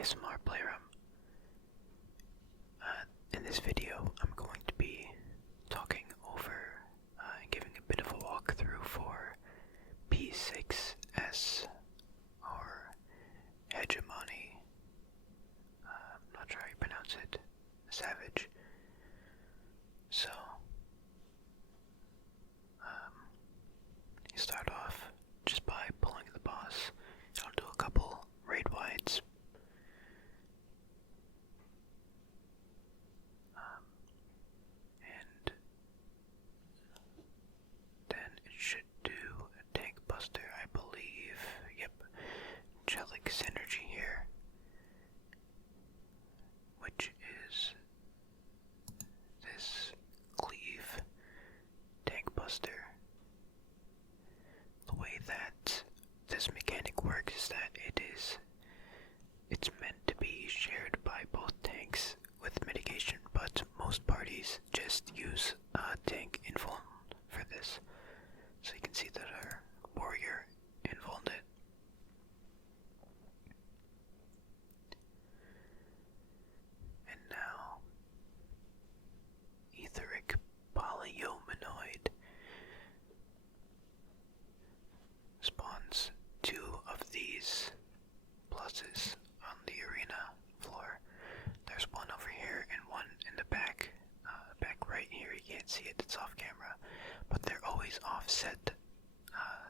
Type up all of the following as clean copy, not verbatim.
ASMR Playroom. In this video, I'm going to be talking over and giving a bit of a walkthrough for P6S or Hegemone. I'm not sure how you pronounce it. Savage. So, you start off just by pulling the boss. I'll do a couple raid wides. And then it should do a tank buster, I believe. Yep, Angelic Synergy here, which is this cleave tank buster. The way that this mechanic works is that it's meant to be shared by both tanks with mitigation, but most parties just use tank invuln for this. So you can see that our warrior invulned it. And now Etheric Polyominoid spawns two of these pluses on the arena floor. There's one over here and one in the back, back right here. You can't see it, it's off camera, but they're always offset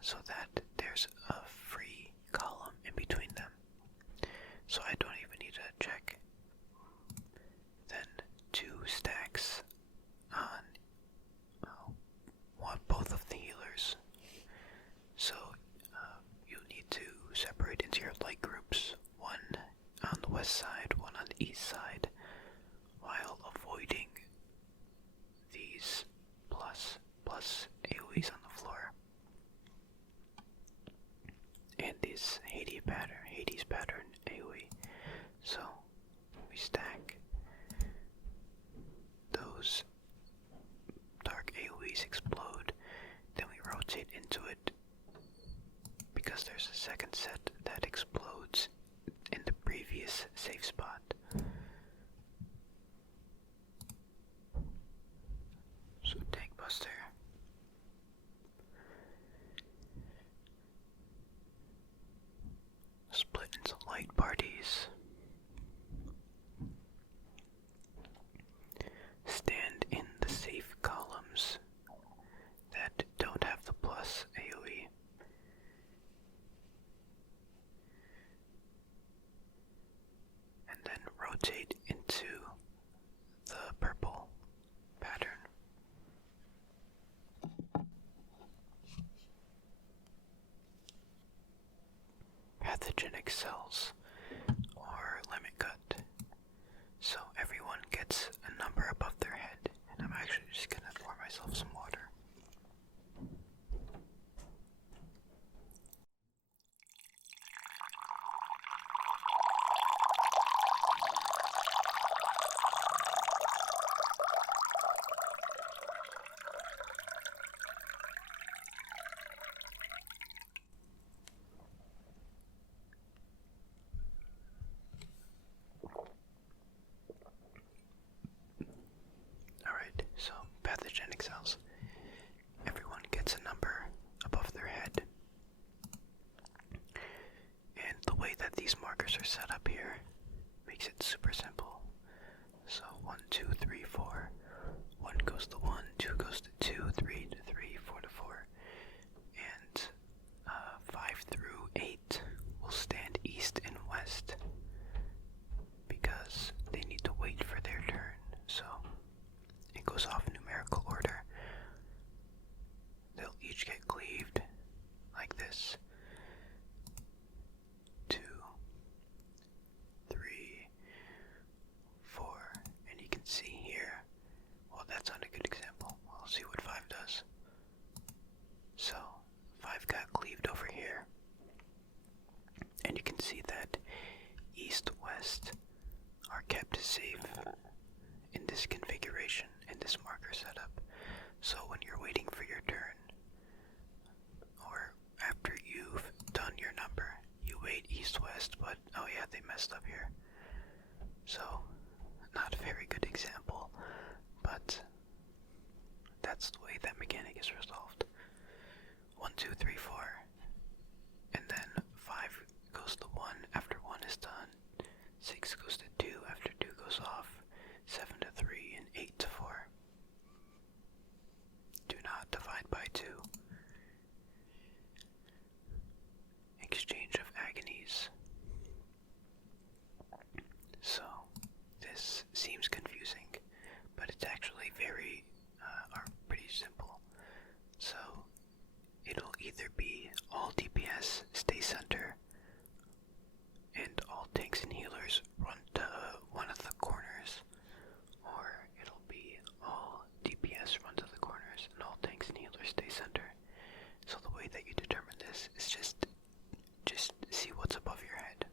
so that there's a free column in between them. So I don't even need to check. Then two stacks on both of the healers. So you need to separate into your light groups, one on the west side, one on the east side, while avoiding these plus AoEs on the floor. And this Hades pattern AoE. So we stack those dark AoEs, explode, then we rotate into it because there's a second set that explodes in the previous safe spot. So tank buster. Split into light parties. Stand in the safe columns that don't have the plus AoE. And then rotate into the purple pattern. Pathogenic cells, or limit cut. So everyone gets a number above their head, and I'm actually just gonna pour myself some water. Alright, so pathogenic cells. Everyone gets a number above their head. And the way that these markers are set up here makes it super simple. So 1, 2, 3, 4. 1 goes to 1, 2 goes to 2, 3 to 3, 4 to 4. And 5 through 8 will stand east and west because they need to wait for their turn. So it goes off numerical order. They'll each get cleaved like this. 2, 3, 4, and you can see here, well, that's not a good example. We'll see what 5 does. So 5 got cleaved over here, and you can see that east-west are kept safe in this configuration, in this marker setup. So when you're waiting for your turn, or after you've done your number, you wait east-west quest, but oh yeah, they messed up here. So, not a very good example, but that's the way that mechanic is resolved. 1, 2, 3, 4, and then 5 goes to 1 after 1 is done, 6 goes to 2 after 2 goes off, 7 to 3, and 8 to 4. Do not divide by 2. Exchange of agonies. So, this seems confusing, but it's actually pretty simple. So, it'll either be all DPS stay center, and all tanks and healers run to one of the corners, or it'll be all DPS run to the corners, and all tanks and healers stay center. So the way that you determine this is just see what's above your head.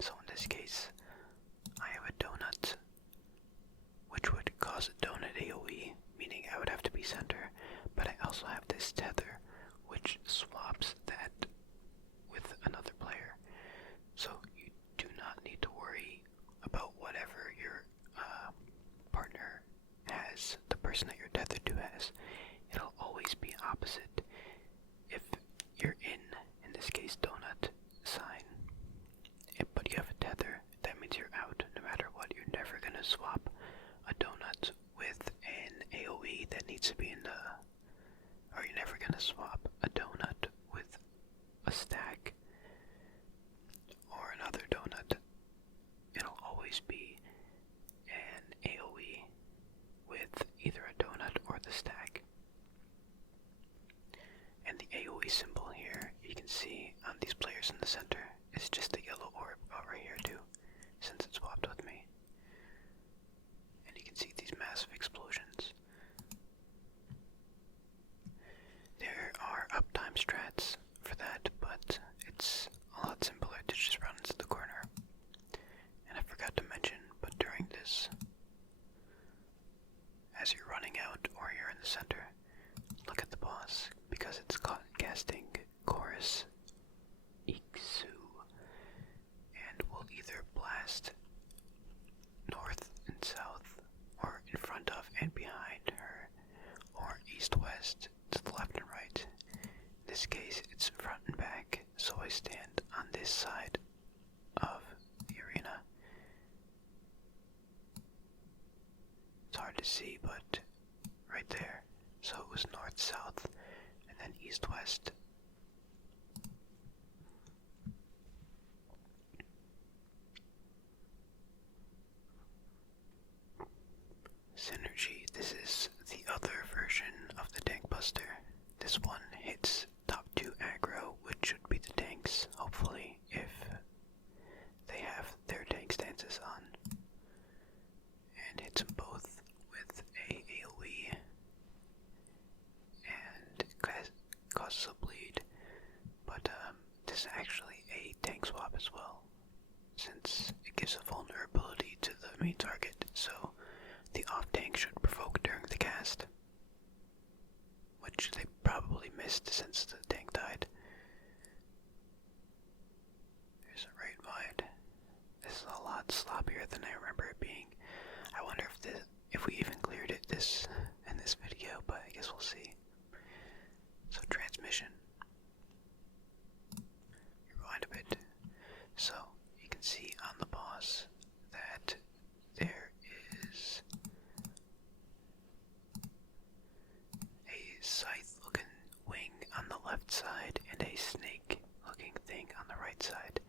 So in this case, I have a donut, which would cause a donut AoE, meaning I would have to be center, but I also have this tether, which swaps that with another player. So you do not need to worry about whatever your partner has, the person that you're tethered to has. It'll always be opposite. If you're in this case, donut sign, but you have a tether, that means you're out no matter what. You're never gonna swap a donut with an AoE that needs to be in the, or you're never gonna swap a donut with a stack or another donut. It'll always be an AoE with either a donut or the stack. And the AoE symbol here, you can see on these players in the center, is just a yellow orb right here too, since it swapped with me. And you can see these massive explosions. There are uptime strats for that, but it's a lot simpler to just run into the corner. And I forgot to mention, but during this, as you're running out or you're in the center, look at the boss, because it's casting Chorus Iksu, and will either blast north and south, or in front of and behind her, or east-west to the left and right. In this case, it's front and back, so I stand on this side of the arena. It's hard to see, but right there. So it was north-south, and then east-west. Synergy. This is the other version of the Tank Buster. This one hits top 2 aggro, which should be the tanks, hopefully, if they have their tank stances on. And hits them both with a AoE, and causes a bleed. But this is actually a tank swap as well, since it gives a vulnerability to the main target, so the off-tank should provoke during the cast, which they probably missed since the tank died. There's a right wide. This is a lot sloppier than I remember it being. I wonder if we even cleared it in this video, but I guess we'll see. So transmission. Rewind a bit. So you can see on the boss that there is a scythe-looking wing on the left side and a snake-looking thing on the right side.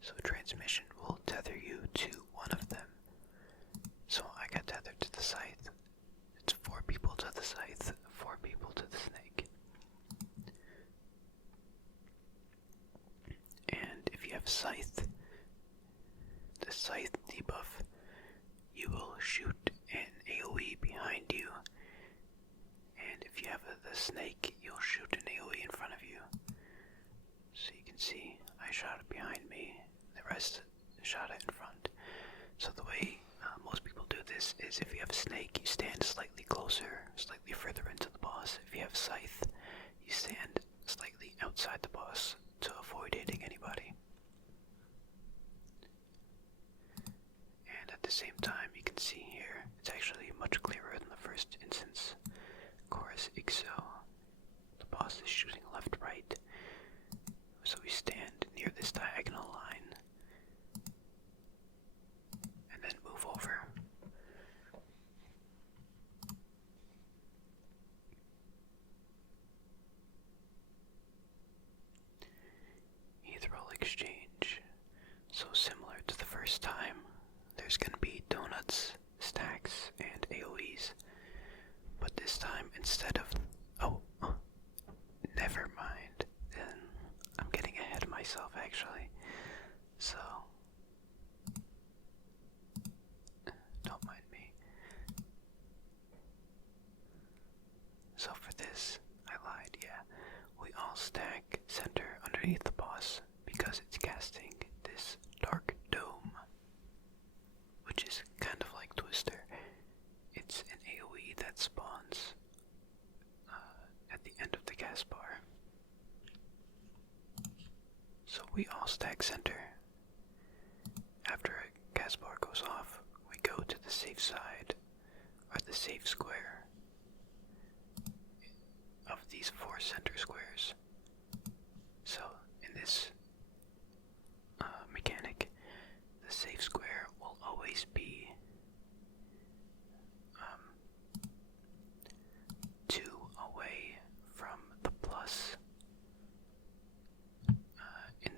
So transmission will tether you to one of them. So I got tethered to the scythe. It's 4 people to the scythe, 4 people to the snake. And if you have scythe, the scythe debuff, you will shoot an AoE behind you. And if you have the snake, you'll shoot an AoE in front of you. So you can see, I shot it behind me, the rest shot it in front. So the way most people do this is, if you have snake, you stand slightly closer, slightly further into the boss. If you have scythe, you stand slightly outside the boss to avoid hitting anybody. same time, you can see here, it's actually much clearer than the first instance. Chorus XO. The boss is shooting left, right. So we stand near this diagonal line and then move over. Ethereal exchange. So similar to the first time, there's going to be donuts, stacks, and AoEs. But this time, instead of... Oh, never mind. Then I'm getting ahead of myself, actually. So, don't mind me. So for this, I lied, yeah. We all stack center underneath the boss because it's casting this dark dome, which is kind of like Twister. It's an AoE that spawns at the end of the cast bar. So we all stack center. After a cast bar goes off, we go to the safe side, or the safe square, of these 4 center squares. So in this mechanic, the safe square will always be 2 away from the plus in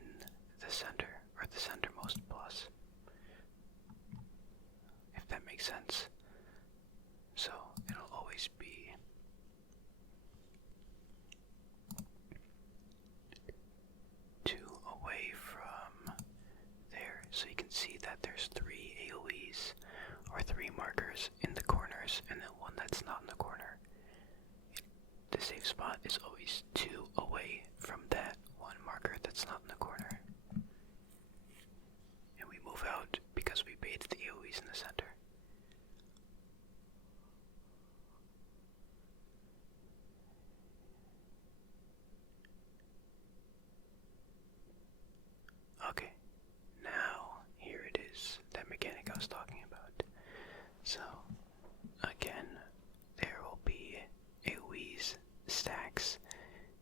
the center, or the centermost plus, if that makes sense. So it'll always be 2 away from there. So you can see that there's 3 AoEs, or 3 markers in the corners, and then 1 that's not in the corner. The safe spot is always 2 away from that 1 marker that's not in the corner. And we move out because we baited the AoEs in the center. Okay, now here it is, that mechanic I was talking about. So, again, there will be AoEs, stacks,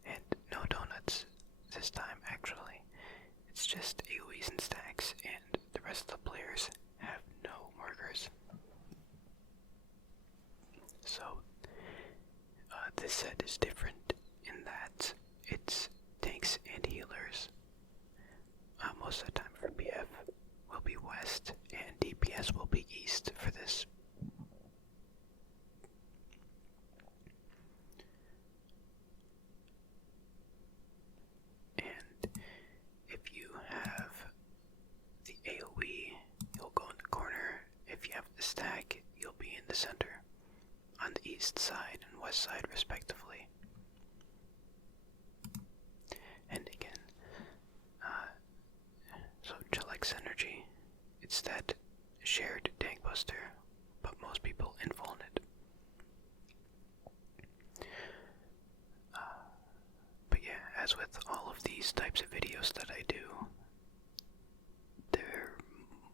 and no donuts this time, actually. It's just AoEs and stacks, and the rest of the players have no markers. So, this set is different in that it's tanks and healers. Most of the time for BF will be west, and DPS will be east for this. And if you have the AoE, you'll go in the corner. If you have the stack, you'll be in the center, on the east side and west side respectively. And again, so Chilex energy, it's that shared tank buster, but most people invuln it. But yeah, as with all of these types of videos that I do, they're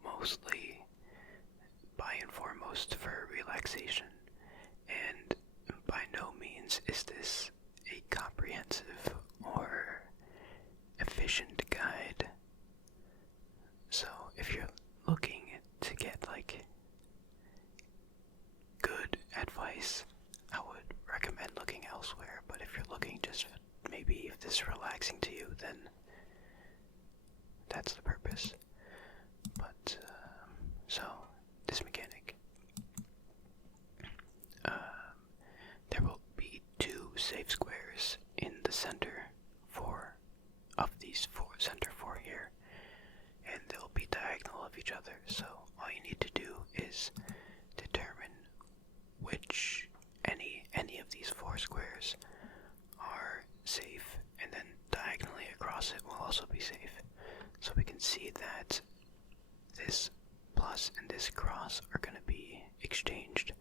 mostly by and foremost for relaxation, and by no means is this a comprehensive or efficient guide. So if you're looking to get like good advice, I would recommend looking elsewhere. But if you're looking just maybe if this is relaxing to you, then that's the purpose. But so this mechanic, there will be 2 safe squares in the center of these center 4 here, and they'll be diagonal of each other. So all you need to do is determine which any of these 4 squares are safe, and then diagonally across it will also be safe. So we can see that this plus and this cross are going to be exchanged.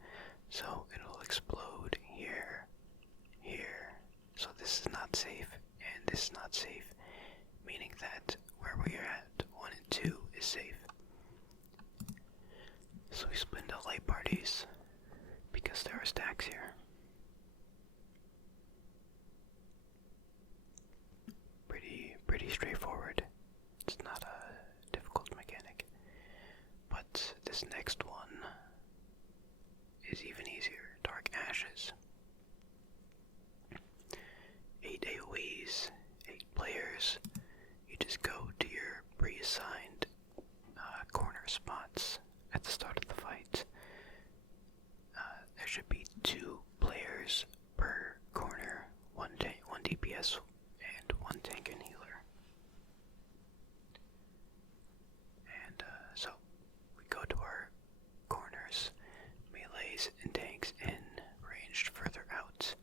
So it'll explode here, here. So this is not safe, and this is not safe, meaning that where we are at 1 and 2 is safe. So parties because there are stacks here. Pretty straightforward. It's not a difficult mechanic. But this next one is even easier. Dark Ashes. 8 AoEs, 8 players. You just go to your pre-assigned corner spots at the start of the fight. There should be 2 players per corner, 1 DPS and 1 tank and healer. And so we go to our corners, melees and tanks in ranged further out,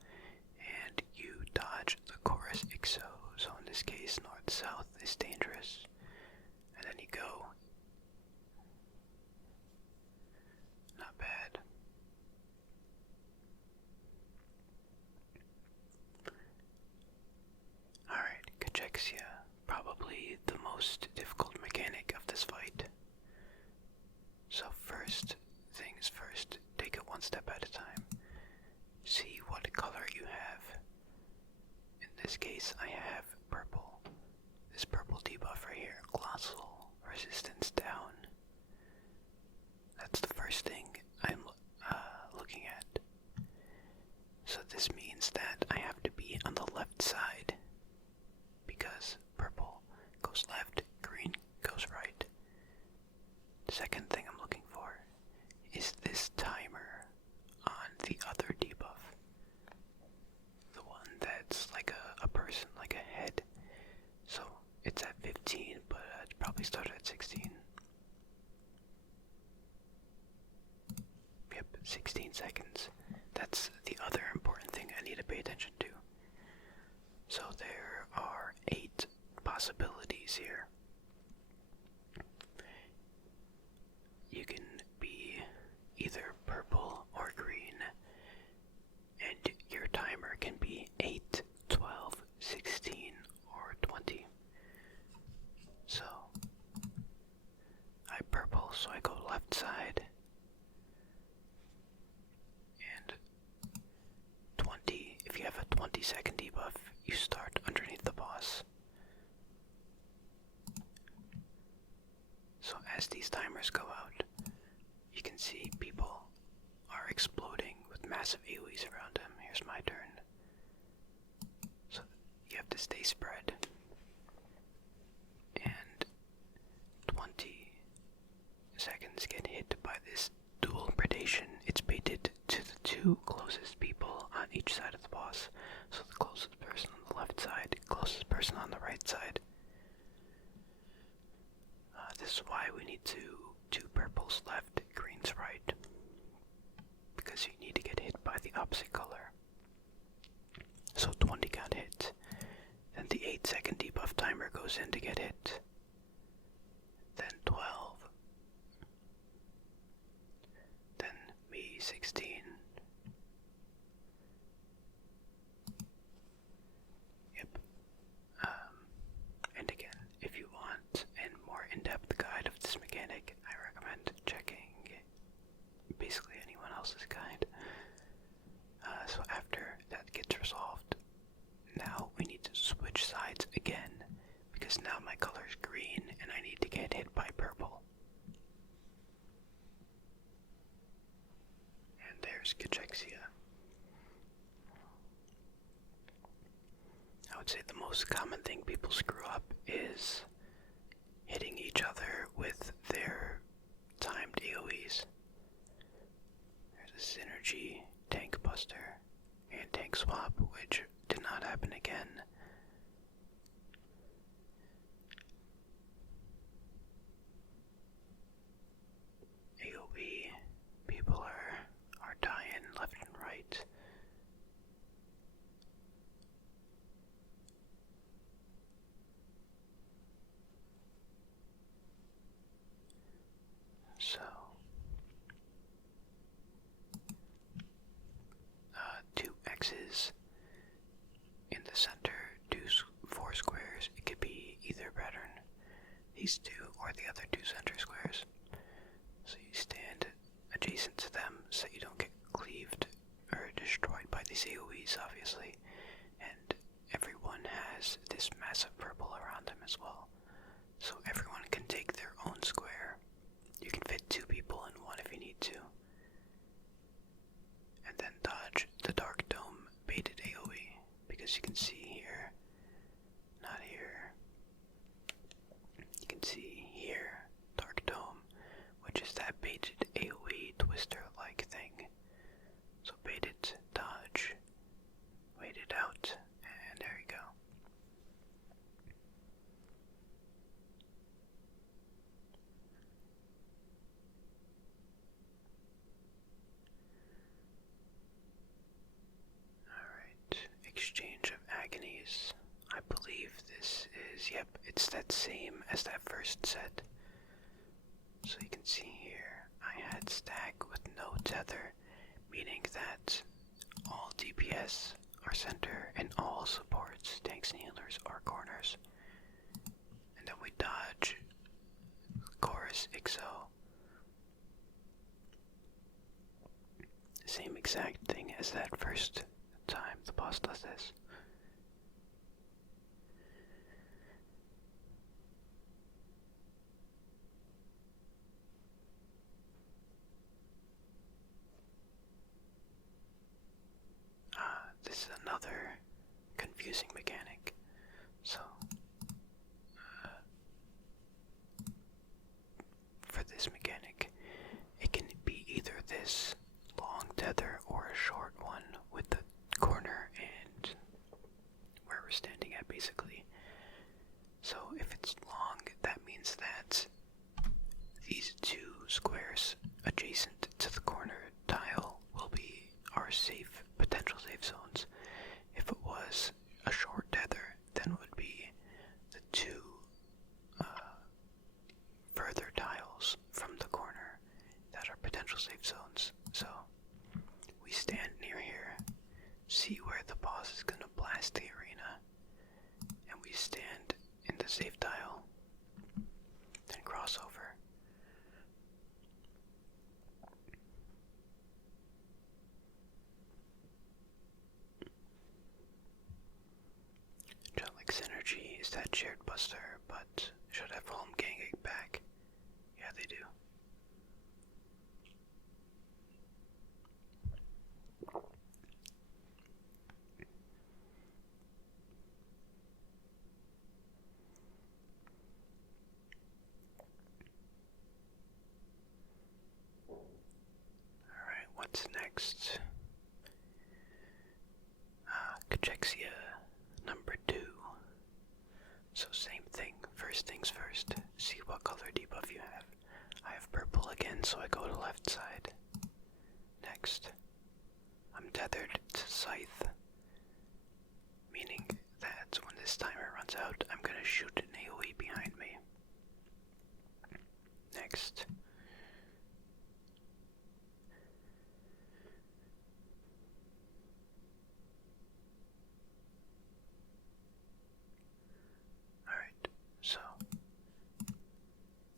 and you dodge the chorus IXO. So in this case, north-south is dangerous, and then you go. Not bad. Alright, Cachexia, probably the most difficult mechanic of this fight. So first things first, take it one step at a time. See what color you have. In this case, I have purple. This purple debuff right here, Colossal Resistance down. That's the first thing I'm looking at. So this means that I have to be on the left side, because purple goes left, green goes right. The second thing I'm looking for is this timer on the other debuff. The one that's like a person, like a head. So it's at 15, but it probably started at 16. Yep, 16 seconds. That's the other important thing I need to pay attention to. So there are 8 possibilities here. You can be either purple or green, and your timer can be 8, 12, 16, or 20. So I'm purple, so I go left side, and 20, if you have a 20-second debuff, you start underneath the boss. So as these timers go out, you can see people are exploding with massive AoEs around them. Here's my turn. So you have to stay spread. And 20 seconds get hit by this dual predation. It's baited to the 2 closest people on each side of the boss. So the closest person on the left side, closest person on the right side. This is why we need 2 purples left, greens right. Because you need to get hit by the opposite color. So 20 got hit. Then the 8-second debuff timer goes in to get hit. Then 12. Then me 16. Yep. And again, if you want a more in-depth guide of this mechanic, I recommend checking basically anyone else's guide. So after that gets resolved, now we need to switch sides again, because now my color is green and I need to get hit by purple. And there's Cachexia. I would say the most common thing people screw up is hitting each other with their timed AoEs. There's a synergy, tank buster, and tank swap, which did not happen again. AoE, people are dying left and right. So, 2 X's in the center, 4 squares. It could be either pattern, these 2 or the other 2 center squares. So you stand adjacent to them so you don't get cleaved or destroyed by these AoEs, obviously. And everyone has this massive purple around them as well. So everyone can take their own square. You can fit 2 people in one if you need to. And then dodge the Dark Dome baited AoE, because you can see here, not here, you can see here, Dark Dome, which is that baited AoE twister-like thing. So bait it, dodge, wait it out, and there you go. Exchange of Agonies. I believe this is, yep, it's that same as that first set. So you can see here, I had stack with no tether, meaning that all DPS are center and all supports, tanks and healers, are corners. And then we dodge Chorus XO. Same exact thing as that first time the boss does this. This is another confusing mechanic. So, for this mechanic, it can be either this long tether or a short one with the corner and where we're standing at, basically. So if it's long, that means that these 2 squares adjacent to the corner tile will be our potential safe zones. If it was a short tether, then it would be the 2 further tiles from the corner that are potential safe zones. So we stand near here, see where the boss is going to blast the arena, and we stand in the safe tile, then cross over. Like Synergy is that shared buster, but should have home ganging back. Yeah, they do. Alright, what's next? Cachexia number 2. So same thing, first things first, see what color debuff you have. I have purple again, so I go to left side. Next, I'm tethered to Scythe, meaning that when this timer runs out, I'm gonna shoot an AoE behind me. Next, alright, so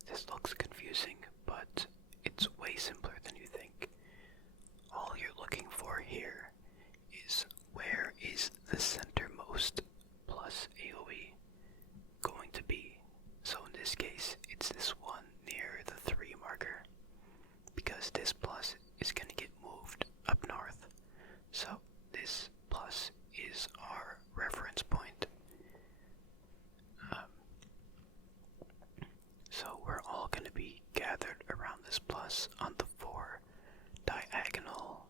this looks confusing, but it's way simpler than you think. All you're looking for here is where is the centermost plus AoE going to be. So in this case, it's this one near the 3 marker, because this plus is going to get moved up north. So this plus is our reference point. So we're all going to be gathered around this plus on the 4 diagonal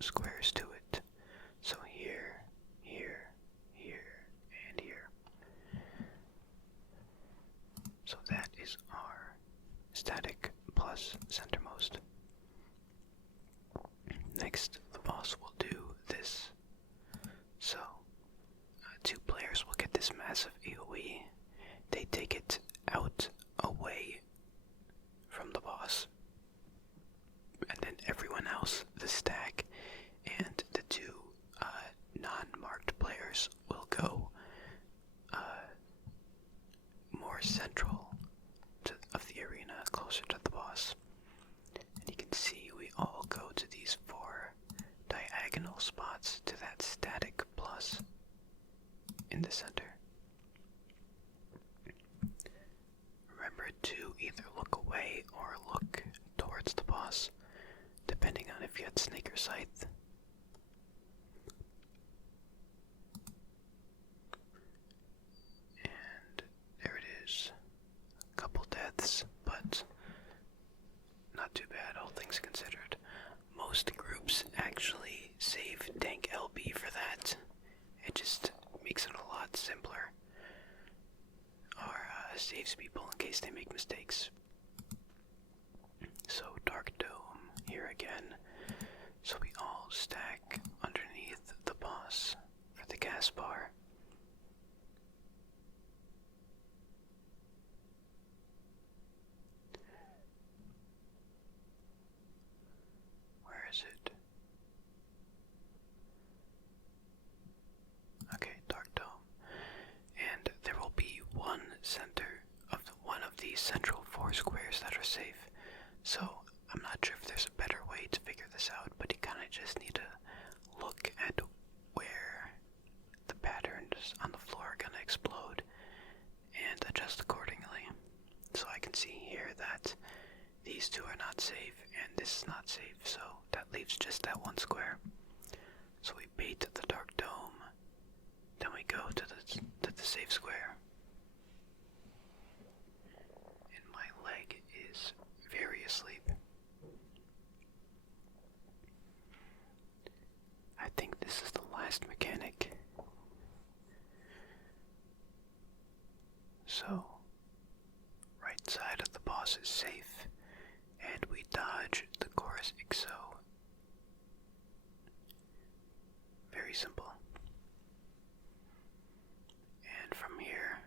squares to it. So here, here, here, and here. So that is our static plus centermost. Next, the boss will do this. So, 2 players will get this massive AoE. They take it out, away from the boss. And then everyone else, the stack, and the 2 non-marked players will go more central of the arena, closer to the boss. And you can equal spots to that static plus in the center. Remember to either look away or look towards the boss, depending on if you had Snake or Scythe. And there it is. A couple deaths, but not too bad, all things considered. Most groups actually save tank LB for that. It just makes it a lot simpler. Or saves people in case they make mistakes. So Dark Dome here again. So we all stack underneath the boss for the gas bar. Where is it? Okay, Dark Dome. And there will be one center of one of these central 4 squares that are safe. So I'm not sure if there's a better way to figure this out, but you kind of just need to look at where the patterns on the floor are going to explode and adjust accordingly. So I can see here that these two are not safe and this is not safe, so that leaves just that one square. So we bait the Dark Dome, then we go to the safe square. And my leg is very asleep. I think this is the last mechanic. So, right side of the boss is safe, and we dodge the Chorus Ixo. Very simple. And from here,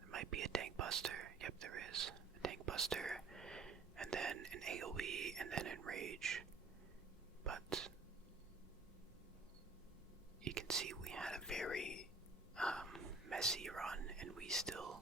there might be a Tank Buster. Yep, there is. A Tank Buster, and then an AoE, and then Enrage. But you can see we had a very messy run, and we still